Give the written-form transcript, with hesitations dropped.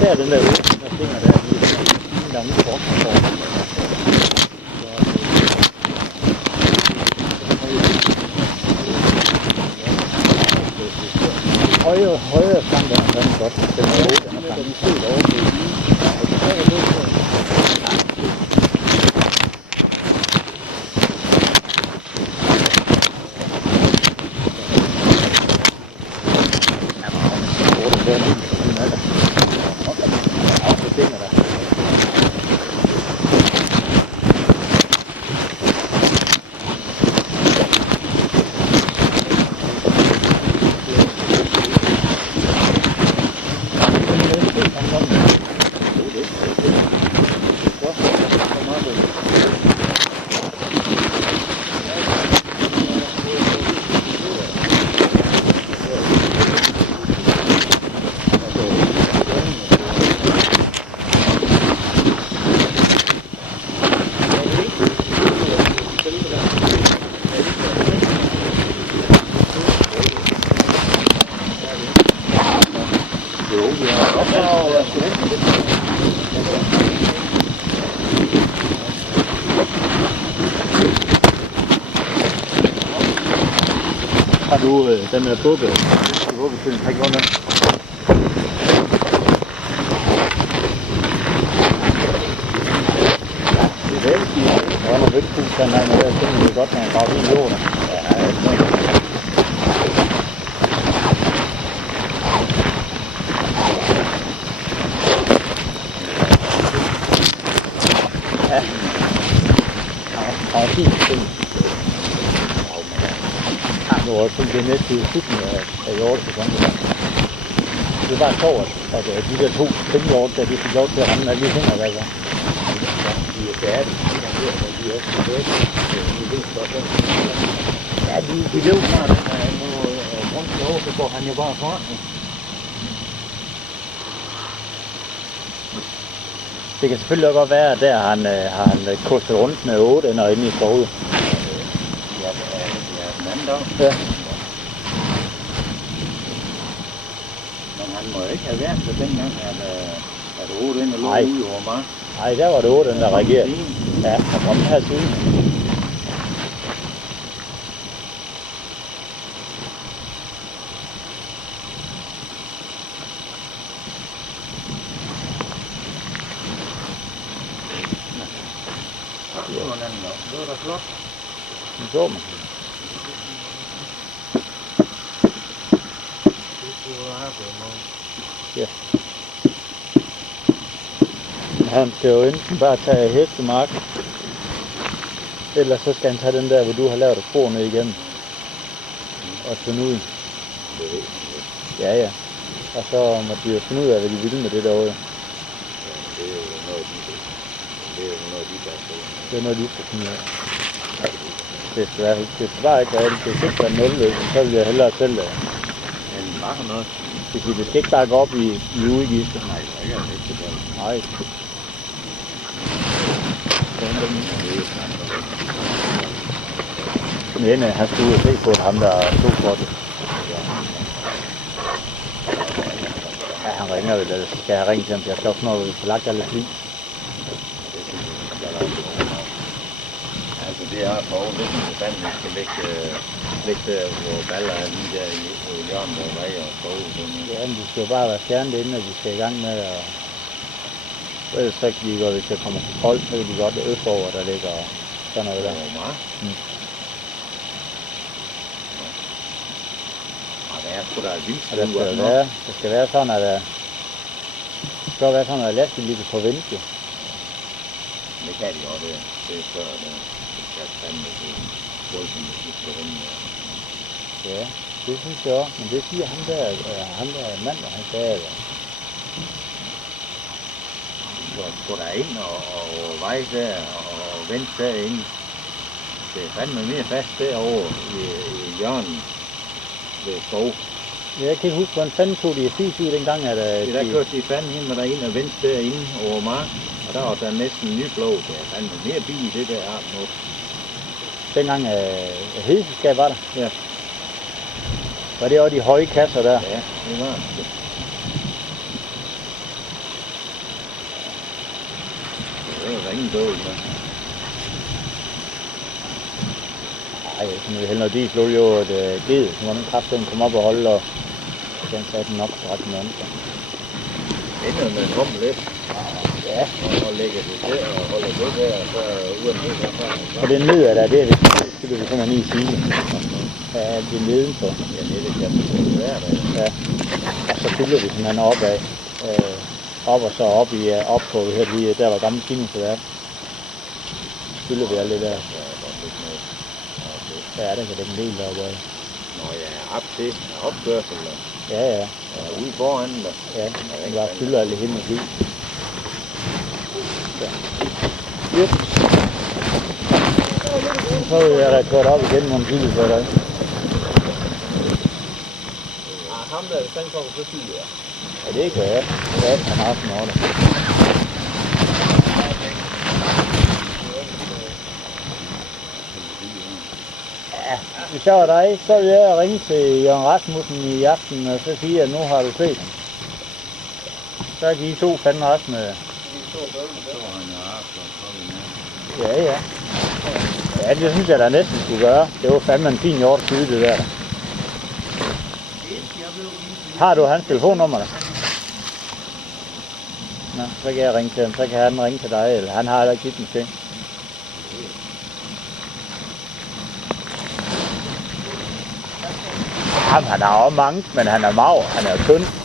især den der ude, der stinger der, der er ingen forskel. Højre frem der, den er godt. Den er god, den er fanget helt over på lige. Har du den der bukke? Bukkefylden, har gjort den? Det er veldig fint. Der var noget vægtfuldt, den der med, jeg tænker, det er godt, når man graver i jorden. Ja. Ja, fint ting. Nu er det næste i slutningen af hjortesæsonen. Det er bare sjovt, at de der 2 hjorte, der de fik lov til at ramme alle de hænder, der så. De er færdige. De er også færdige. Ja, de ved snart, at nu rundt i år, så går han jo bare foran. Det kan selvfølgelig også godt være, at der har han kostet rundt med 8 ender inde i skoven. Ja. Men han må ikke have været så dengang, at 8 ender lå ude over mig. Nej, der var det 8 ender, der reagerede. Ja, der kom her siden. Det var da flot. Det så man. Ja. Han skal jo enten bare tage hestemark, eller så skal han tage den der, hvor du har lavet et spor ned igennem. Og finde ud. Ja, ja. Og så må de jo finde ud af, hvad de vil med det derude. Det er jo noget, de kan få. Det er noget, de skal finde ud af. Det skal bare ikke være alt. Det skal ikke være nul, så vil jeg hellere selv det. Men bare noget. Det skal ikke bare gå op i udgifter. Nej, det er ikke det. Nej. Men han skulle ud og se på ham, der stod for det. Ja, han ringer vel, eller så skal jeg ringe til ham, for jeg skal også nå at få lagt alle fly. Altså det er for det synes jeg fandme, vi skal lægge der, hvor baller er lige der i hjørnet og vej og skove. Ja, men de skal jo bare være fjernet inden, at de skal i gang med at... Ellers så kan de godt, hvis jeg kommer til koldt, så kan de godt over, der ligger sådan noget der. Det er sgu da vildt. Det skal være sådan, at det skal være sådan, at lasten lige kan forvente det. Det kan de også, det er før, det skal fandme det voldsomt, det skal runde. Ja, det synes jeg også, men det siger ham der mand, der han sagde det. Så gå der ind og vej der og vente derinde. Det er fandme mere fast derovre i hjørnet ved skov. Jeg kan ikke huske, hvordan fanden tog de fis ud dengang, at det der kørte de fanden hen med derinde og vendte derinde over mark. Og der var der næsten nyblå. Det er fandme mere bil i det der her nu. Dengang hedeskab var der? Ja. Var det også de høje kasser der? Ja, det var det. Det er ingen død, ja. Ej, så må vi hælde noget dieselolie over et ged, så må den kraft, den kommer op og holde, og den satte den op ret med andet. Inden man kommer lidt, Ja, og lægger det til, og holder det der, og så uden det derfra. og det neder der, det er det skal vi simpelthen i sige. Ja, det er nedenfor. Ja, det kan man være der. Ja, og så fylder vi simpelthen opad. Op og så op i op på her lige der var gamle skinelse der. Fylder vi alt det der. Ja, der kan den del deroppe af. Nå ja, op til opkørsel. Ja, ja. Ja, ude foran der. Ja, den bare fylder alt det hele med bil. Ja. Yep. Så vil jeg da kørt op igen, mon bil for dig. Ham der, den kommer så tidligere. Ja, det kan jeg. Ja, han har sådan noget. Ja, hvis jeg var dig, så ville jeg ringe til Jørgen Rasmussen i aften, og så sige, at nu har du set ham. Så er de to fandme også med. Ja, ja. Ja, det synes jeg da næsten skulle gøre. Det var fandme en fin hjorteskyde, det der. Har du hans telefonnummer der? Nå, så kan jeg ringe til ham. Så kan han ringe til dig, eller han har heller givet den til. Jamen, han har også mange, men han er mager. Han er tynd.